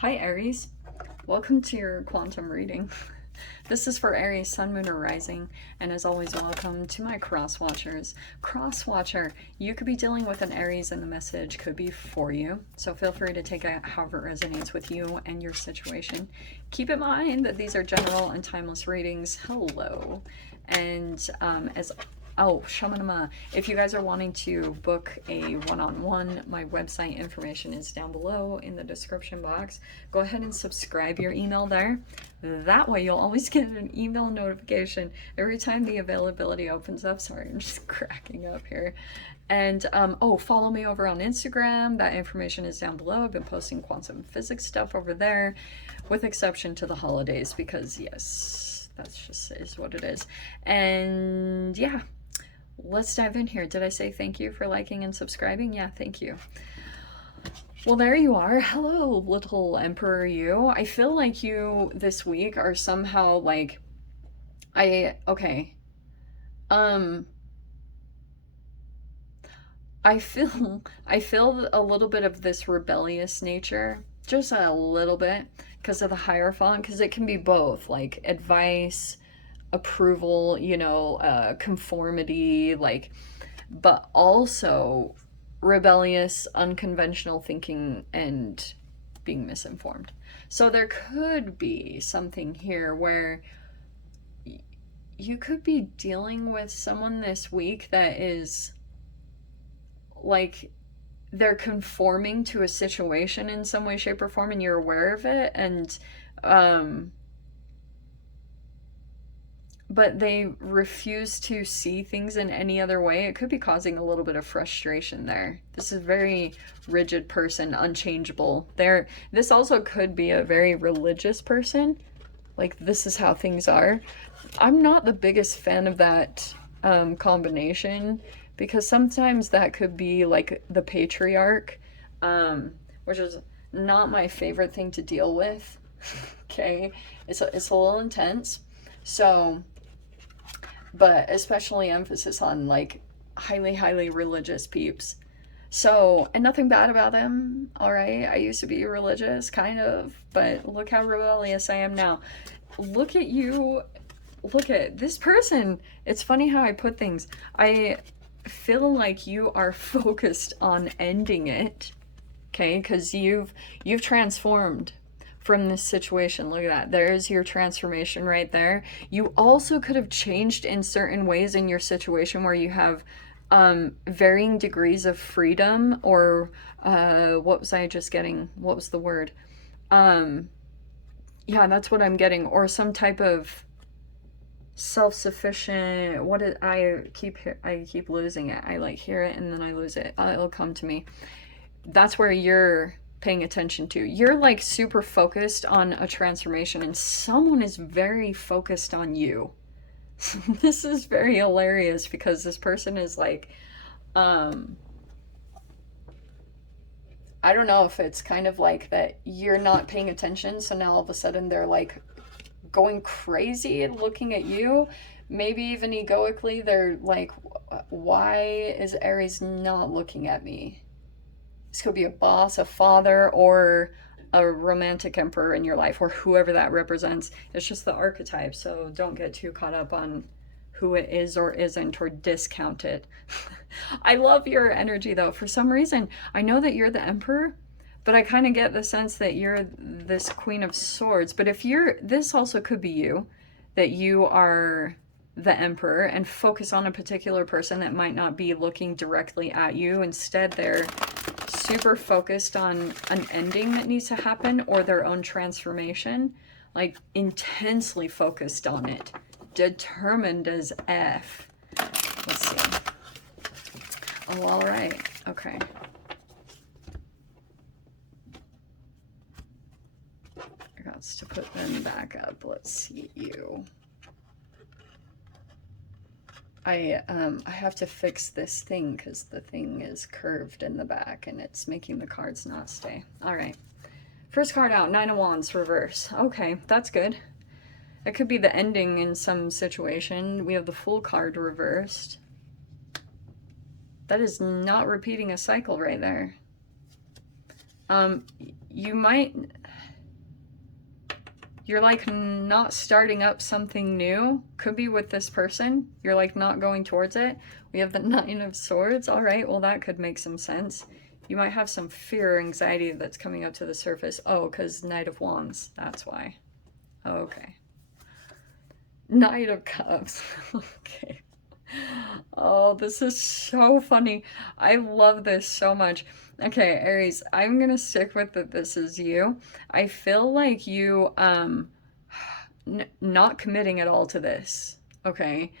Hi Aries, welcome to your quantum reading. This is for Aries, Sun, Moon, or Rising, and as always, welcome to my cross watchers. Cross watcher, you could be dealing with an Aries and the message could be for you, so feel free to take it however it resonates with you and your situation. Keep in mind that these are general and timeless readings. Hello. And Oh, Shamanama, if you guys are wanting to book a one-on-one, my website information is down below in the description box. Go ahead and subscribe your email there. That way you'll always get an email notification every time the availability opens up. Sorry, I'm just cracking up here. And follow me over on Instagram. That information is down below. I've been posting quantum physics stuff over there, with exception to the holidays, because yes, that's just is what it is. And yeah, let's dive in here. Did I say thank you for liking and subscribing? Yeah, thank you. Well, there you are. Hello, little emperor you. I feel like you this week are somehow like, I feel a little bit of this rebellious nature, just a little bit, because of the Hierophant, because it can be both, like advice, approval, conformity, like, but also rebellious, unconventional thinking and being misinformed. So there could be something here where you could be dealing with someone this week that is like they're conforming to a situation in some way, shape, or form, and you're aware of it, and but they refuse to see things in any other way. It could be causing a little bit of frustration there. This is a very rigid person, unchangeable. This also could be a very religious person. Like, this is how things are. I'm not the biggest fan of that combination, because sometimes that could be like the patriarch, which is not my favorite thing to deal with. Okay, it's a little intense. So, but especially emphasis on like highly religious peeps. So, and nothing bad about them, all right? I used to be religious, kind of, but look how rebellious I am now. Look at you. Look at this person. It's funny how I put things. I feel like you are focused on ending it, okay? Because you've transformed from this situation. Look at that. There's your transformation right there. You also could have changed in certain ways in your situation where you have varying degrees of freedom, or what was I just getting? What was the word? Yeah, that's what I'm getting. Or some type of self-sufficient, I keep losing it. I like hear it and then I lose it. It'll come to me. That's where you're paying attention to. You're like super focused on a transformation, and someone is very focused on you. This is very hilarious, because this person is like, I don't know if it's kind of like that you're not paying attention, so now all of a sudden they're like going crazy looking at you. Maybe even egoically, they're like, why is Aries not looking at me? This could be a boss, a father, or a romantic emperor in your life, or whoever that represents. It's just the archetype, so don't get too caught up on who it is or isn't, or discount it. I love your energy, though. For some reason, I know that you're the emperor, but I kind of get the sense that you're this Queen of Swords. But if this also could be you, that you are the emperor and focus on a particular person that might not be looking directly at you. Instead, they're super focused on an ending that needs to happen, or their own transformation, like intensely focused on it, determined as F. Let's see. Oh, all right. Okay. I got to put them back up. Let's see you. I have to fix this thing because the thing is curved in the back and it's making the cards not stay. All right. First card out, Nine of Wands, reverse. Okay, that's good. It could be the ending in some situation. We have the Fool card reversed. That is not repeating a cycle right there. You might You're like not starting up something new. Could be with this person. You're like not going towards it. We have the Nine of Swords. All right, well, that could make some sense. You might have some fear or anxiety that's coming up to the surface. Oh, because Knight of Wands. That's why. Okay. Knight of Cups. Okay. Oh, this is so funny. I love this so much. Okay, Aries, I'm gonna stick with that this is you. I feel like you not committing at all to this. Okay.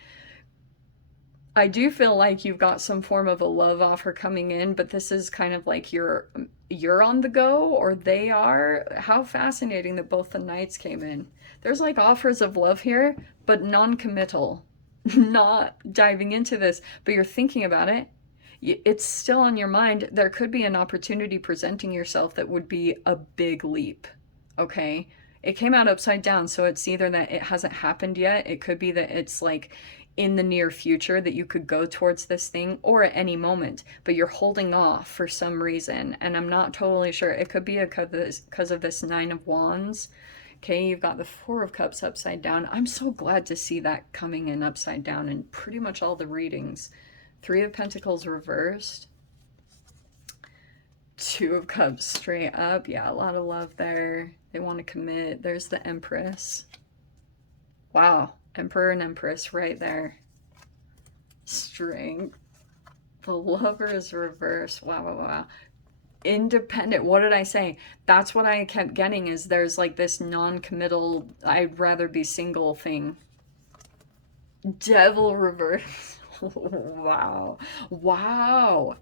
I do feel like you've got some form of a love offer coming in, but this is kind of like you're on the go or they are. How fascinating that both the knights came in. There's like offers of love here, but non-committal. Not diving into this, but you're thinking about it. It's still on your mind. There could be an opportunity presenting yourself that would be a big leap. Okay? It came out upside down, so it's either that it hasn't happened yet, it could be that it's like in the near future that you could go towards this thing, or at any moment, but you're holding off for some reason, and I'm not totally sure. It could be because of this Nine of Wands. Okay, you've got the Four of Cups upside down. I'm so glad to see that coming in upside down in pretty much all the readings. Three of Pentacles reversed. Two of Cups straight up. Yeah, a lot of love there. They want to commit. There's the Empress. Wow. Emperor and Empress right there. Strength. The Lover is reversed. Wow, wow, wow. Independent. What did I say? That's what I kept getting, is there's like this non-committal, I'd rather be single thing. Devil reverse. Wow. Wow.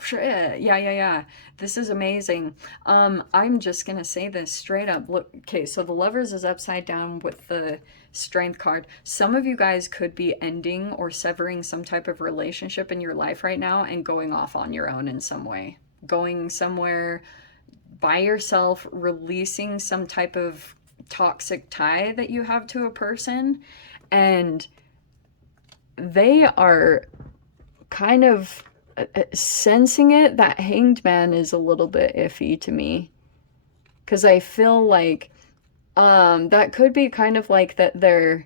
Sure. Yeah. This is amazing. I'm just gonna say this straight up. Look, okay, so the Lovers is upside down with the Strength card. Some of you guys could be ending or severing some type of relationship in your life right now and going off on your own in some way. Going somewhere by yourself, releasing some type of toxic tie that you have to a person, and they are kind of sensing it. That Hanged Man is a little bit iffy to me, because I feel like that could be kind of like that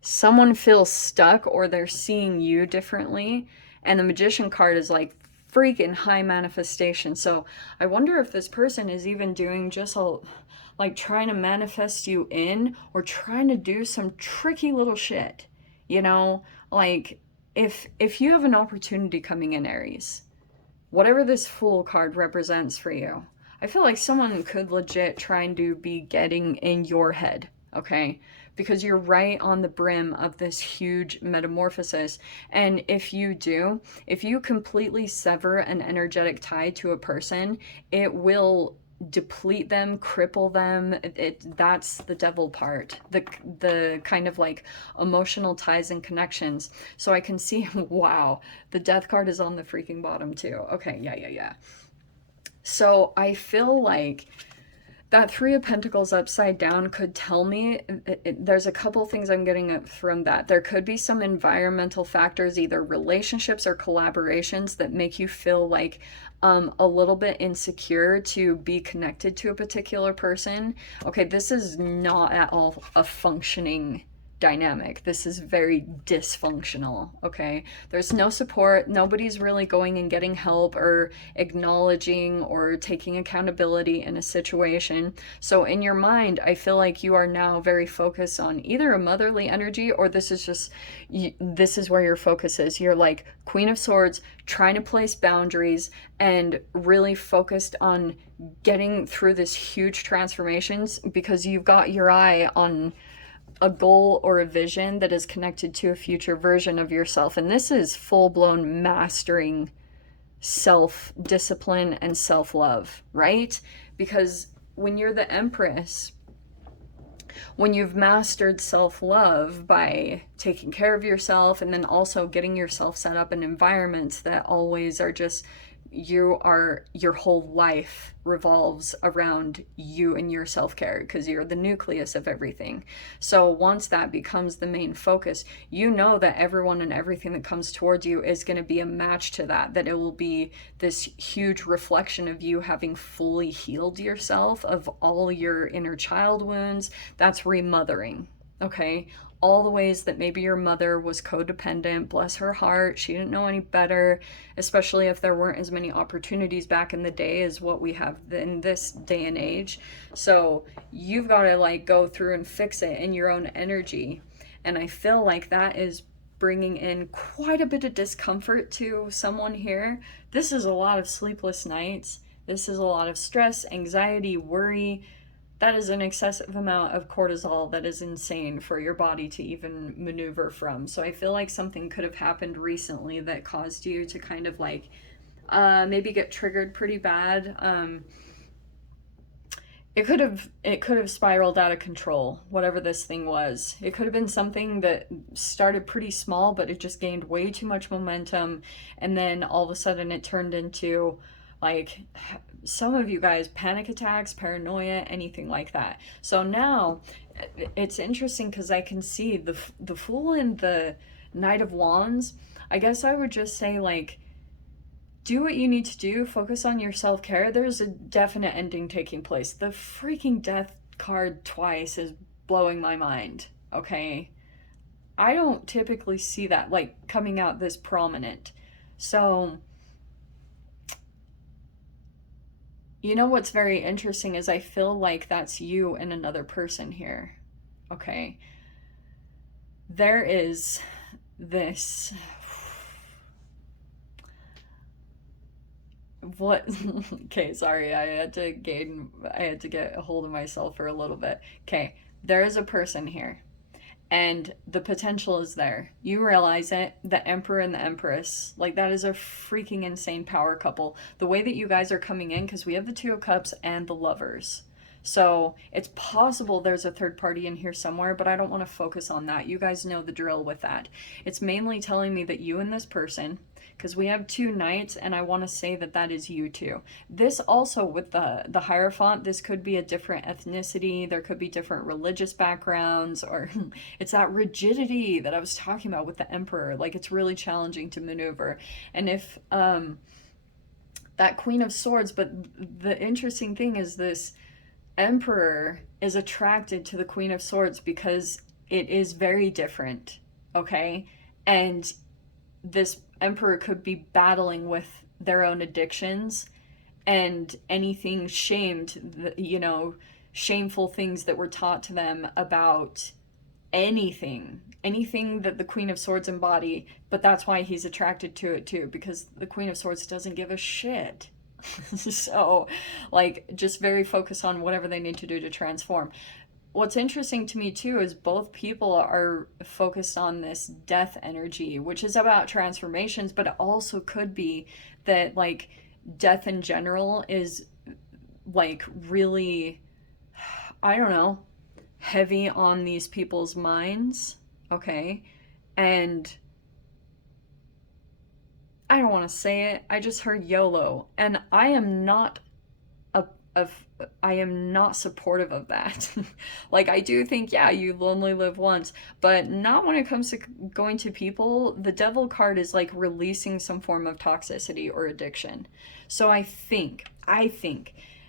someone feels stuck, or they're seeing you differently, and the Magician card is like freaking high manifestation. So I wonder if this person is even doing just like trying to manifest you in, or trying to do some tricky little shit, you know, like if you have an opportunity coming in, Aries, whatever this Fool card represents for you, I feel like someone could legit trying to be getting in your head, okay? Because you're right on the brim of this huge metamorphosis. And if you completely sever an energetic tie to a person, it will deplete them, cripple them. That's the devil part, the kind of like emotional ties and connections. So I can see wow, the Death card is on the freaking bottom too. Okay, yeah. So I feel like that Three of Pentacles upside down could tell me, there's a couple things I'm getting from that. There could be some environmental factors, either relationships or collaborations, that make you feel like a little bit insecure to be connected to a particular person. Okay, this is not at all a functioning dynamic. This is very dysfunctional, okay? There's no support. Nobody's really going and getting help or acknowledging or taking accountability in a situation. So in your mind, I feel like you are now very focused on either a motherly energy, or this is where your focus is. You're like Queen of Swords, trying to place boundaries and really focused on getting through this huge transformations, because you've got your eye on a goal or a vision that is connected to a future version of yourself. And this is full-blown mastering self-discipline and self-love, right? Because when you're the Empress, when you've mastered self-love by taking care of yourself, and then also getting yourself set up in environments that always are just your whole life revolves around you and your self-care, because you're the nucleus of everything. So once that becomes the main focus, you know that everyone and everything that comes towards you is going to be a match to that, that it will be this huge reflection of you having fully healed yourself of all your inner child wounds. That's remothering. Okay, all the ways that maybe your mother was codependent, bless her heart, she didn't know any better, especially if there weren't as many opportunities back in the day as what we have in this day and age. So you've got to like go through and fix it in your own energy. And I feel like that is bringing in quite a bit of discomfort to someone here. This is a lot of sleepless nights. This is a lot of stress, anxiety, worry. That is an excessive amount of cortisol that is insane for your body to even maneuver from. So I feel like something could have happened recently that caused you to kind of like maybe get triggered pretty bad. It could have spiraled out of control, whatever this thing was. It could have been something that started pretty small, but it just gained way too much momentum, and then all of a sudden it turned into like some of you guys panic attacks, paranoia, anything like that. So now it's interesting because I can see the Fool and the Knight of Wands. I guess I would just say like, do what you need to do, focus on your self-care. There's a definite ending taking place. The freaking death card twice is blowing my mind, okay? I don't typically see that like coming out this prominent. So you know what's very interesting is I feel like that's you and another person here, okay? There is this, what, okay, sorry, I had to get a hold of myself for a little bit. Okay, there is a person here, and the potential is there. You realize it, the Emperor and the Empress, like that is a freaking insane power couple. The way that you guys are coming in, because we have the Two of Cups and the Lovers. So it's possible there's a third party in here somewhere, but I don't want to focus on that. You guys know the drill with that. It's mainly telling me that you and this person, because we have two knights, and I want to say that that is you two. This also with the Hierophant, this could be a different ethnicity. There could be different religious backgrounds, or it's that rigidity that I was talking about with the Emperor. Like it's really challenging to maneuver. And if that Queen of Swords, but the interesting thing is this Emperor is attracted to the Queen of Swords because it is very different, okay? And this Emperor could be battling with their own addictions and anything shameful things that were taught to them about anything that the Queen of Swords embody. But that's why he's attracted to it too, because the Queen of Swords doesn't give a shit. So like just very focused on whatever they need to do to transform. What's interesting to me too is both people are focused on this death energy, which is about transformations, but it also could be that like death in general is like really, I don't know, heavy on these people's minds, okay? And I don't want to say it. I just heard YOLO, and I am not supportive of that. Like I do think, yeah, you only live once, but not when it comes to going to people. The Devil card is like releasing some form of toxicity or addiction. So I think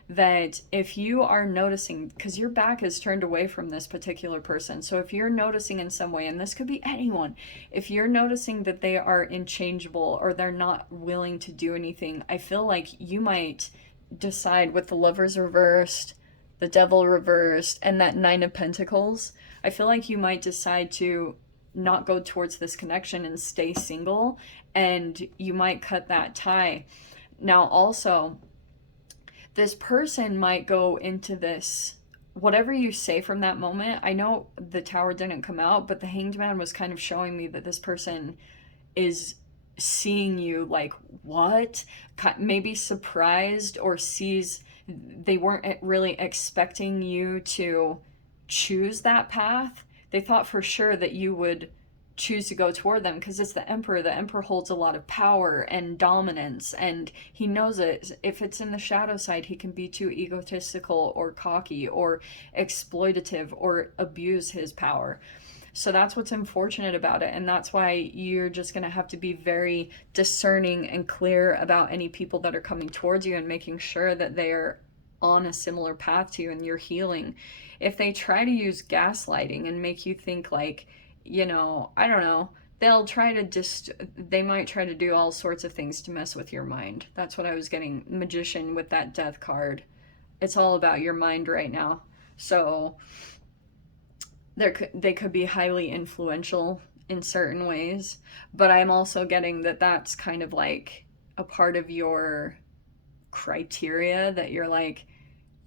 that if you are noticing, because your back is turned away from this particular person, so if you're noticing in some way, and this could be anyone, if you're noticing that they are inchangeable or they're not willing to do anything, I feel like you might decide with the Lovers reversed, the Devil reversed, and that Nine of Pentacles, I feel like you might decide to not go towards this connection and stay single, and you might cut that tie. Now also, this person might go into this, whatever you say from that moment. I know the Tower didn't come out, but the Hanged Man was kind of showing me that this person is seeing you like, what? Maybe surprised, or sees they weren't really expecting you to choose that path. They thought for sure that you would choose to go toward them, because it's the Emperor. The Emperor holds a lot of power and dominance, and he knows it. If it's in the shadow side, he can be too egotistical or cocky or exploitative or abuse his power. So that's what's unfortunate about it, and that's why you're just going to have to be very discerning and clear about any people that are coming towards you, and making sure that they are on a similar path to you and you're healing. If they try to use gaslighting and make you think like, I don't know, they might try to do all sorts of things to mess with your mind. That's what I was getting. Magician with that death card. It's all about your mind right now. So they could be highly influential in certain ways, but I'm also getting that that's kind of like a part of your criteria, that you're like,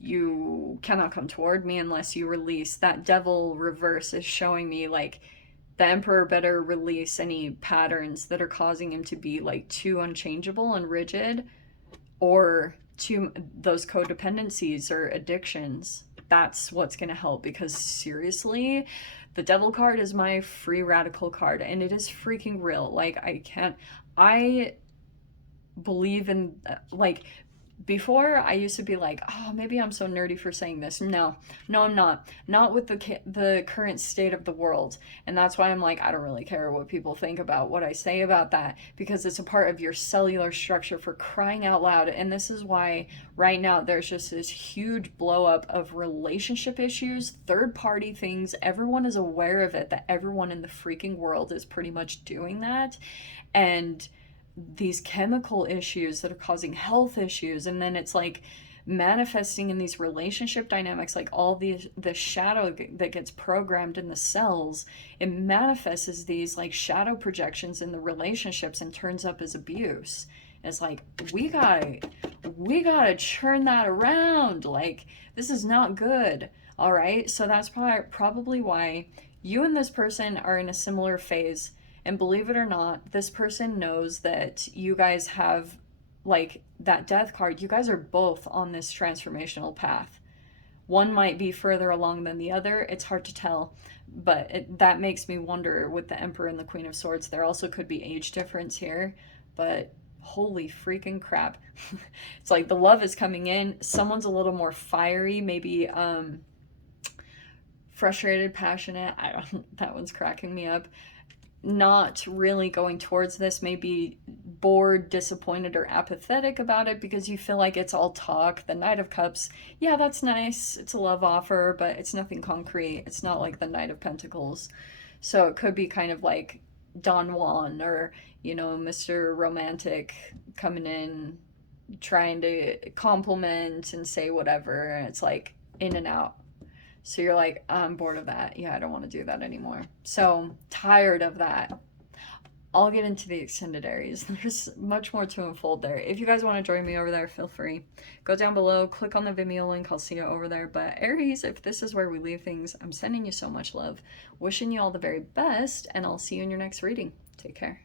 you cannot come toward me unless you release. That devil reverse is showing me like the Emperor better release any patterns that are causing him to be like too unchangeable and rigid, or to those codependencies or addictions. That's what's going to help, because seriously, the devil card is my free radical card, and it is freaking real. Like, I believe in, like, before I used to be like, oh, maybe I'm so nerdy for saying this. No, I'm not with the current state of the world. And that's why I'm like, I don't really care what people think about what I say about that, because it's a part of your cellular structure, for crying out loud. And this is why right now there's just this huge blow up of relationship issues, third party things. Everyone is aware of it, that everyone in the freaking world is pretty much doing that. And these chemical issues that are causing health issues, and then it's like manifesting in these relationship dynamics, like all the shadow that gets programmed in the cells, it manifests as these like shadow projections in the relationships and turns up as abuse. It's like, we gotta churn that around. Like, this is not good. All right, so that's probably why you and this person are in a similar phase. And believe it or not, this person knows that you guys have, like, that death card. You guys are both on this transformational path. One might be further along than the other. It's hard to tell. But that makes me wonder, with the Emperor and the Queen of Swords, there also could be age difference here. But holy freaking crap. It's like the love is coming in. Someone's a little more fiery, maybe frustrated, passionate. That one's cracking me up. Not really going towards this, maybe bored, disappointed, or apathetic about it, because you feel like it's all talk. The Knight of Cups, yeah, that's nice. It's a love offer, but it's nothing concrete. It's not like the Knight of Pentacles. So it could be kind of like Don Juan, or, Mr. Romantic coming in, trying to compliment and say whatever, and it's like in and out. So you're like, I'm bored of that. Yeah, I don't want to do that anymore. So tired of that. I'll get into the extended Aries. There's much more to unfold there. If you guys want to join me over there, feel free. Go down below, click on the Vimeo link. I'll see you over there. But Aries, if this is where we leave things, I'm sending you so much love. Wishing you all the very best, and I'll see you in your next reading. Take care.